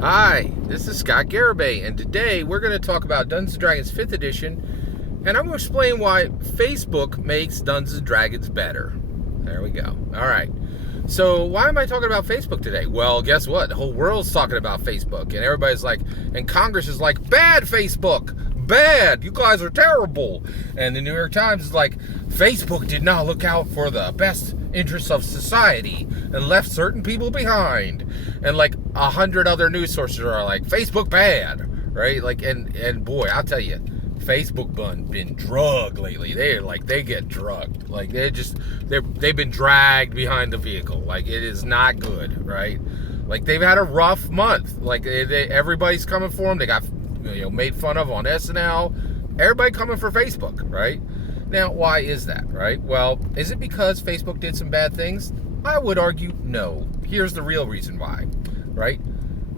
Hi, this is Scott Garibay, and today we're going to talk about Dungeons & Dragons 5th edition, and I'm going to explain why Facebook makes Dungeons & Dragons better. There we go. All right. So why am I talking about Facebook today? Well, guess what? The whole world's talking about Facebook, and everybody's like, and Congress is like, bad Facebook, bad, you guys are terrible. And the New York Times is like, Facebook did not look out for the best interests of society and left certain people behind. And like 100 other news sources are like, Facebook bad, right? Like, and boy, I'll tell you, Facebook been drugged lately. They get drugged. Like they've been dragged behind the vehicle. Like it is not good, right? Like they've had a rough month. Like everybody's coming for them. They got made fun of on SNL. Everybody coming for Facebook, right? Now, why is that, right? Well, is it because Facebook did some bad things? I would argue no. Here's the real reason why, right?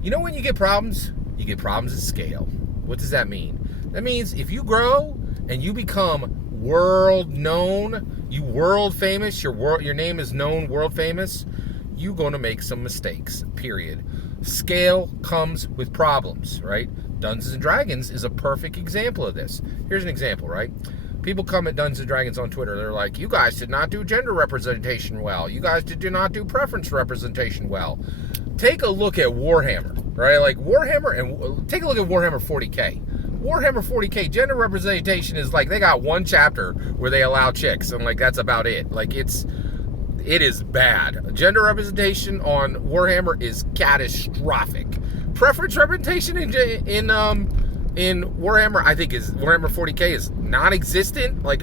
You know when you get problems at scale. What does that mean? That means if you grow and you become world known, you world famous, your name is known world famous, you're going to make some mistakes, period. Scale comes with problems, right? Dungeons & Dragons is a perfect example of this. Here's an example, right? People come at Dungeons & Dragons on Twitter. They're like, you guys did not do gender representation well. You guys did not do preference representation well. Take a look at Warhammer, right? Like Warhammer, and take a look at Warhammer 40K. Warhammer 40K, gender representation is like, they got one chapter where they allow chicks, and like, that's about it. Like, it is bad. Gender representation on Warhammer is catastrophic. Preference representation in Warhammer, I think Warhammer 40K is non-existent. Like,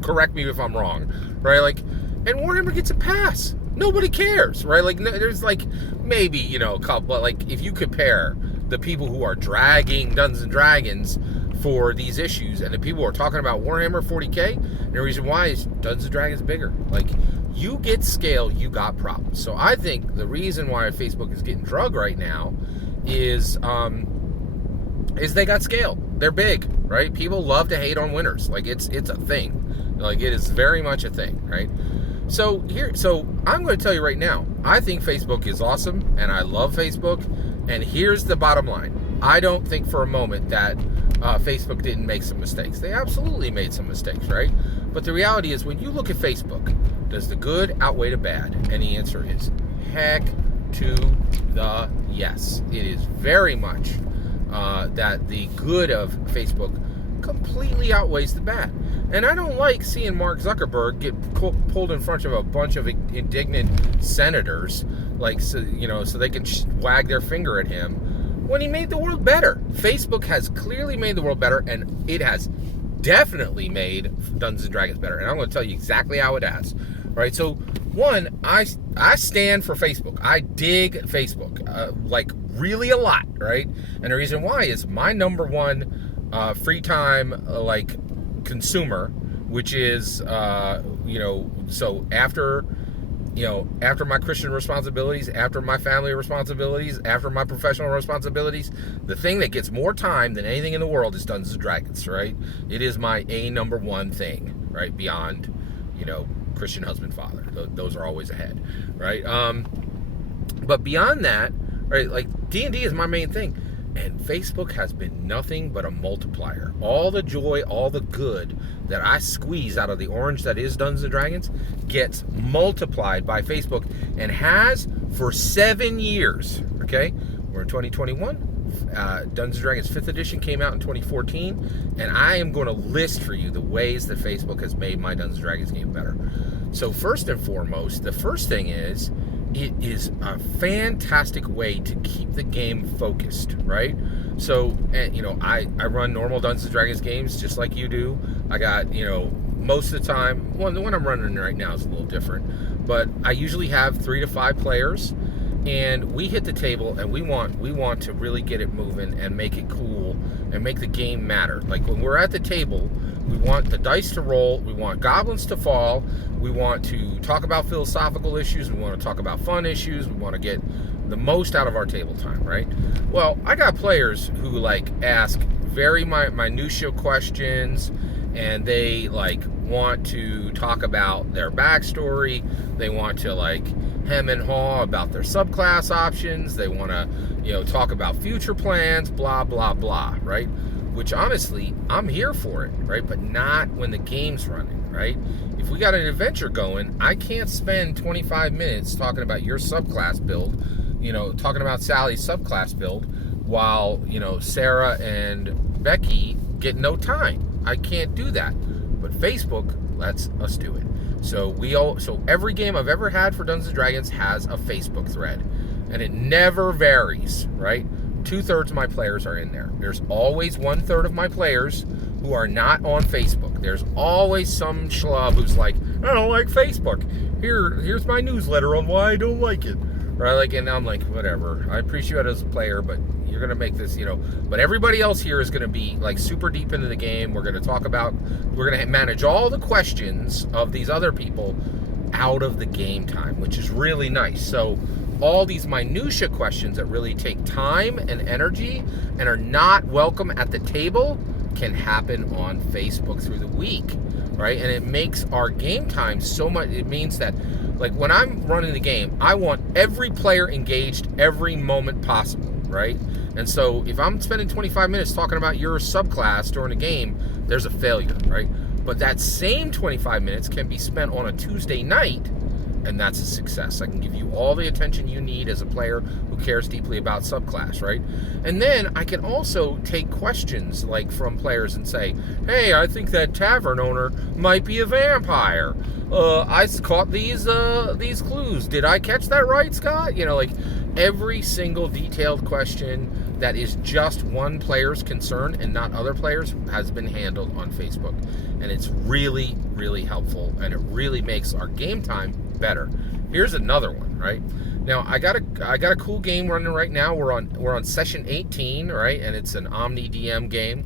correct me if I'm wrong, right? Like, and Warhammer gets a pass. Nobody cares, right? Like, there's like maybe a couple, but like if you compare the people who are dragging Dungeons & Dragons for these issues and the people who are talking about Warhammer 40K, and the reason why is Dungeons & Dragons bigger. Like, you get scale, you got problems. So I think the reason why Facebook is getting drugged right now is they got scale. They're big, right? People love to hate on winners. Like it's a thing. Like it is very much a thing, right? So I'm going to tell you right now, I think Facebook is awesome and I love Facebook. And here's the bottom line. I don't think for a moment that Facebook didn't make some mistakes. They absolutely made some mistakes, right? But the reality is when you look at Facebook, does the good outweigh the bad? And the answer is heck to the yes. It is very much that the good of Facebook completely outweighs the bad. And I don't like seeing Mark Zuckerberg get pulled in front of a bunch of indignant senators, like so they can wag their finger at him when he made the world better. Facebook has clearly made the world better, and it has definitely made Dungeons & Dragons better. And I'm going to tell you exactly how it has. Right? So, one, I stand for Facebook. I dig Facebook, like really a lot, right? And the reason why is my number one free time consumer, which is so after my Christian responsibilities, after my family responsibilities, after my professional responsibilities, the thing that gets more time than anything in the world is Dungeons & Dragons, right? It is my number one thing, right? Beyond, Christian husband, father. Those are always ahead, right? But beyond that, right, like D&D is my main thing. And Facebook has been nothing but a multiplier. All the joy, all the good that I squeeze out of the orange that is Dungeons & Dragons gets multiplied by Facebook and has for 7 years, okay? We're in 2021. Dungeons & Dragons 5th edition came out in 2014, and I am going to list for you the ways that Facebook has made my Dungeons & Dragons game better. So first and foremost, the first thing is, it is a fantastic way to keep the game focused, right? So, I run normal Dungeons & Dragons games just like you do. I got, most of the time, the one I'm running right now is a little different, but I usually have 3 to 5 players, and we hit the table, and we want to really get it moving and make it cool and make the game matter. Like when we're at the table, we want the dice to roll, we want goblins to fall, we want to talk about philosophical issues, we want to talk about fun issues, we want to get the most out of our table time, right? Well, I got players who ask very minutiae questions, and they want to talk about their backstory. They want to hem and haw about their subclass options. They want to, talk about future plans, blah, blah, blah, right? Which honestly, I'm here for it, right? But not when the game's running, right? If we got an adventure going, I can't spend 25 minutes talking about your subclass build, talking about Sally's subclass build while, Sarah and Becky get no time. I can't do that. But Facebook lets us do it. So every game I've ever had for Dungeons & Dragons has a Facebook thread. And it never varies, right? 2/3 of my players are in there. There's always 1/3 of my players who are not on Facebook. There's always some schlub who's like, I don't like Facebook. Here's my newsletter on why I don't like it. Right? And I'm like, whatever. I appreciate it as a player, but you're going to make this, But everybody else here is going to be super deep into the game. We're going to manage all the questions of these other people out of the game time, which is really nice. So all these minutia questions that really take time and energy and are not welcome at the table can happen on Facebook through the week, right? And it makes our game time so much. It means that, when I'm running the game, I want every player engaged every moment possible, right? And so if I'm spending 25 minutes talking about your subclass during a game, there's a failure, right? But that same 25 minutes can be spent on a Tuesday night, and that's a success. I can give you all the attention you need as a player who cares deeply about subclass, right? And then I can also take questions from players and say, hey, I think that tavern owner might be a vampire. I caught these clues. Did I catch that right, Scott? Every single detailed question that is just one player's concern and not other players has been handled on Facebook. And it's really, really helpful, and it really makes our game time better. Here's another one, right? Now, I got a cool game running right now. We're on session 18, right? And it's an Omni DM game.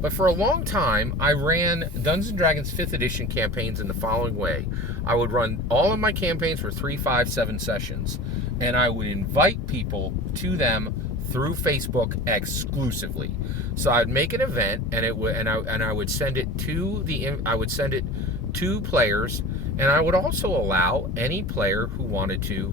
But for a long time, I ran Dungeons & Dragons 5th edition campaigns in the following way. I would run all of my campaigns for 3, 5, 7 sessions, and I would invite people to them through Facebook exclusively. So I'd make an event, and I would send it to players, and I would also allow any player who wanted to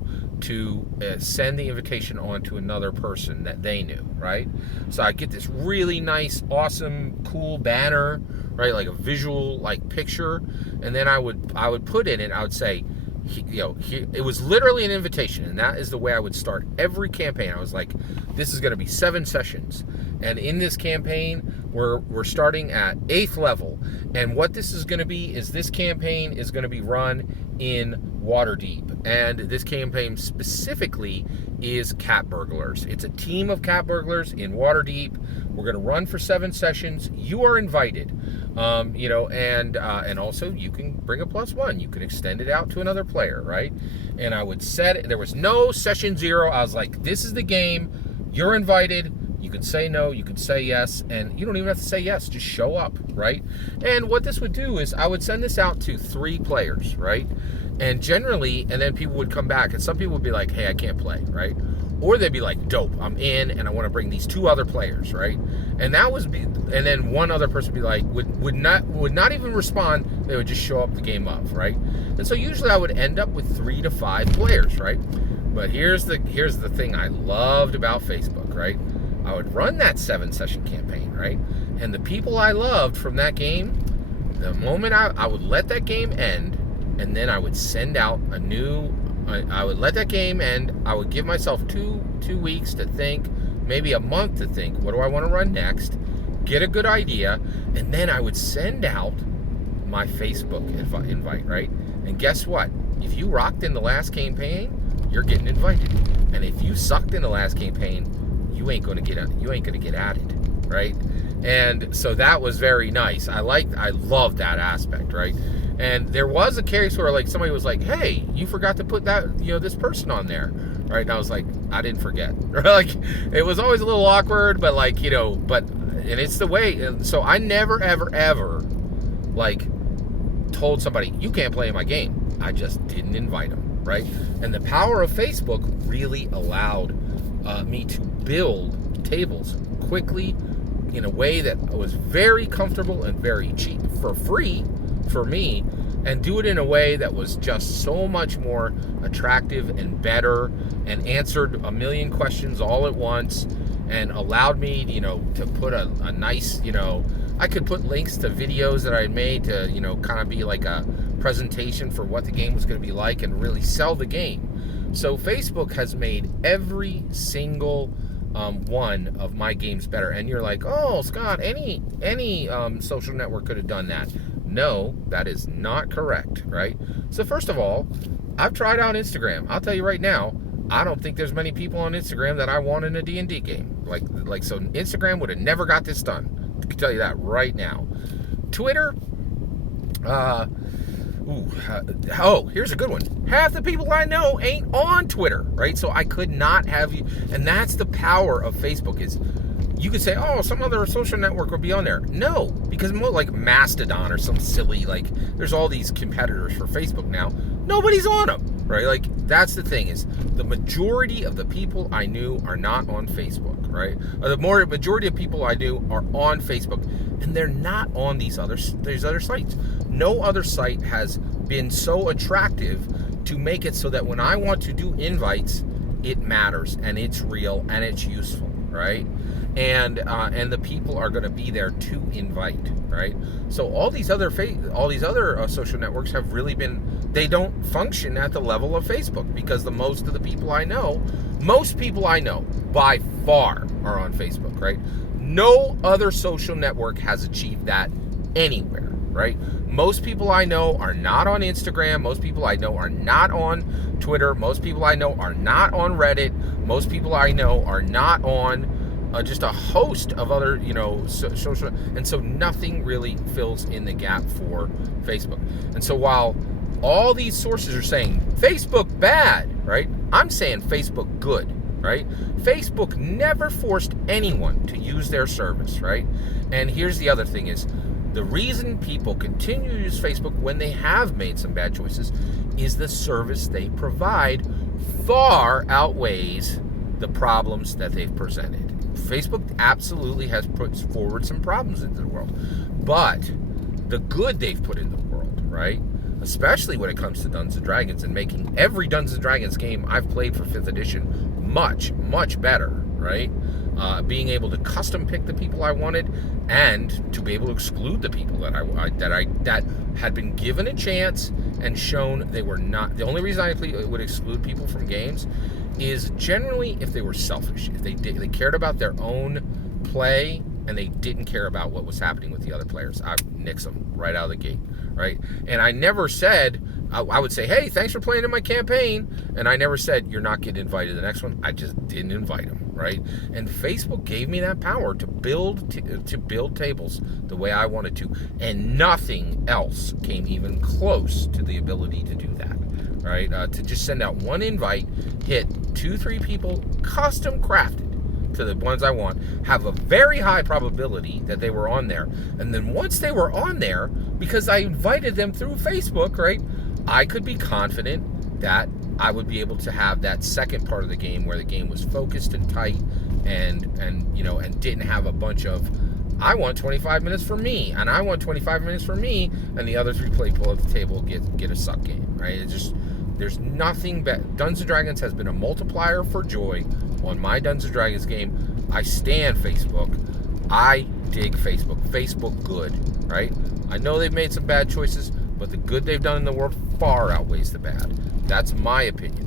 send the invitation on to another person that they knew, right? So I get this really nice, awesome, cool banner, right? Like a visual, picture, and then I would put in it. I would say, it was literally an invitation, and that is the way I would start every campaign. I was like, this is going to be 7 sessions, and in this campaign, we're starting at 8th level, and what this is going to be is this campaign is going to be run in Waterdeep, and this campaign specifically is cat burglars. It's a team of cat burglars in Waterdeep. We're going to run for 7 sessions. You are invited. And also you can bring a +1. You can extend it out to another player, right? And I would set it. There was no session 0. I was like, this is the game. You're invited. You can say no, you can say yes, and you don't even have to say yes, just show up, right? And what this would do is I would send this out to 3 players, right? And then people would come back, and some people would be like, hey, I can't play, right? Or they'd be like, dope, I'm in, and I want to bring these 2 other players, right? And then one other person would be like, would not even respond. They would just show up the game up, right? And so usually I would end up with 3 to 5 players, right? But here's the thing I loved about Facebook, right? I would run that 7-session campaign, right? And the people I loved from that game, the moment I would let that game end, and then I would send out I would let that game end. I would give myself two weeks to think, maybe a month to think, what do I want to run next? Get a good idea, and then I would send out my Facebook invite, right? And guess what? If you rocked in the last campaign, you're getting invited. And if you sucked in the last campaign, you ain't gonna get added, right? And so that was very nice. I loved that aspect, right? And there was a case where somebody was like, hey, you forgot to put that, this person on there, right? And I was like, I didn't forget. It was always a little awkward, but and it's the way. And so I never, ever, ever told somebody, you can't play in my game. I just didn't invite them, right? And the power of Facebook really allowed me to build tables quickly in a way that was very comfortable and very cheap for free for me, and do it in a way that was just so much more attractive and better, and answered a million questions all at once, and allowed me, to put a nice, I could put links to videos that I had made to, kind of be like a presentation for what the game was going to be like and really sell the game. So Facebook has made every single one of my games better. And you're like, oh, Scott, any social network could have done that. No, that is not correct, right? So first of all, I've tried out Instagram. I'll tell you right now, I don't think there's many people on Instagram that I want in a D&D game. So Instagram would have never got this done. I can tell you that right now. Twitter, here's a good one. Half the people I know ain't on Twitter, right? So I could not have you, and that's the power of Facebook. Is you could say, oh, some other social network would be on there. No, because more like Mastodon or some silly, there's all these competitors for Facebook now. Nobody's on them, right? That's the thing, is the majority of the people I knew are not on Facebook, right? The majority of people I knew are on Facebook, and they're not on these other sites. No other site has been so attractive to make it so that when I want to do invites, it matters and it's real and it's useful, right? And the people are going to be there to invite, right? So all these other social networks have really they don't function at the level of Facebook, because most people I know by far are on Facebook, right? No other social network has achieved that anywhere, right? Most people I know are not on Instagram. Most people I know are not on Twitter. Most people I know are not on Reddit. Most people I know are not on just a host of other, social, and so nothing really fills in the gap for Facebook. And so while all these sources are saying Facebook bad, right? I'm saying Facebook good, right? Facebook never forced anyone to use their service, right? And here's the other thing is, the reason people continue to use Facebook when they have made some bad choices is the service they provide far outweighs the problems that they've presented. Facebook absolutely has put forward some problems into the world, but the good they've put in the world, right? Especially when it comes to Dungeons & Dragons, and making every Dungeons & Dragons game I've played for 5th edition much, much better, right? Being able to custom pick the people I wanted, and to be able to exclude the people that that had been given a chance and shown they were not. The only reason I would exclude people from games is generally if they were selfish, if they cared about their own play and they didn't care about what was happening with the other players. I'd nix them right out of the gate, right? And I never said, I would say, hey, thanks for playing in my campaign, and I never said you're not getting invited to the next one. I just didn't invite them, right? And Facebook gave me that power to build tables the way I wanted to, and nothing else came even close to the ability to do that, right? To just send out one invite, hit 2-3 people, custom crafted to the ones I want, have a very high probability that they were on there. And then once they were on there, because I invited them through Facebook, right, I could be confident that I would be able to have that second part of the game where the game was focused and tight, and didn't have a bunch of, I want 25 minutes for me, and I want 25 minutes for me, and the other 3 people at the table get a suck game, right? It's just, there's nothing better. Dungeons & Dragons has been a multiplier for joy on my Dungeons & Dragons game. I stand Facebook. I dig Facebook. Facebook good, right? I know they've made some bad choices, but the good they've done in the world far outweighs the bad. That's my opinion.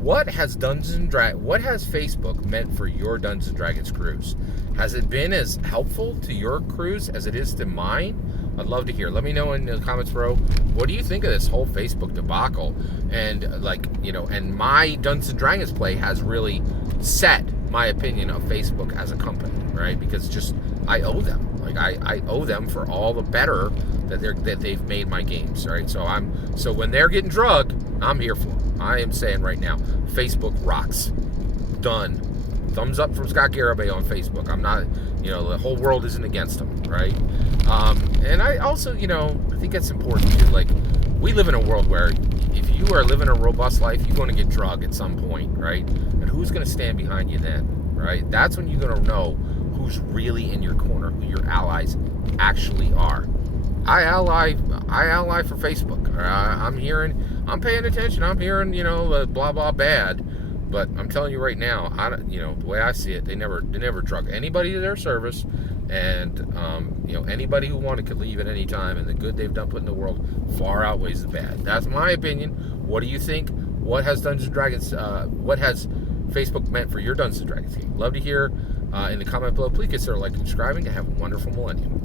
What has Facebook meant for your Dungeons & Dragons cruise? Has it been as helpful to your cruise as it is to mine? I'd love to hear. Let me know in the comments below. What do you think of this whole Facebook debacle? And and my Dungeons & Dragons play has really set my opinion of Facebook as a company, right? Because just I owe them. I owe them for all the better that they've made my games, right? So when they're getting drugged, I'm here for them. I am saying right now, Facebook rocks. Done. Thumbs up from Scott Garibay on Facebook. I'm not, the whole world isn't against him, right? And I also, I think it's important to, we live in a world where if you are living a robust life, you're going to get drugged at some point, right? And who's going to stand behind you then, right? That's when you're going to know who's really in your corner, who your allies actually are. I ally for Facebook. I'm paying attention. I'm hearing, blah blah bad, but I'm telling you right now, the way I see it, they never drug anybody to their service, and anybody who wanted could leave at any time, and the good they've done put in the world far outweighs the bad. That's my opinion. What do you think? What has Dungeons and Dragons? What has Facebook meant for your Dungeons and Dragons game? Love to hear in the comment below. Please consider liking and subscribing, and have a wonderful millennium.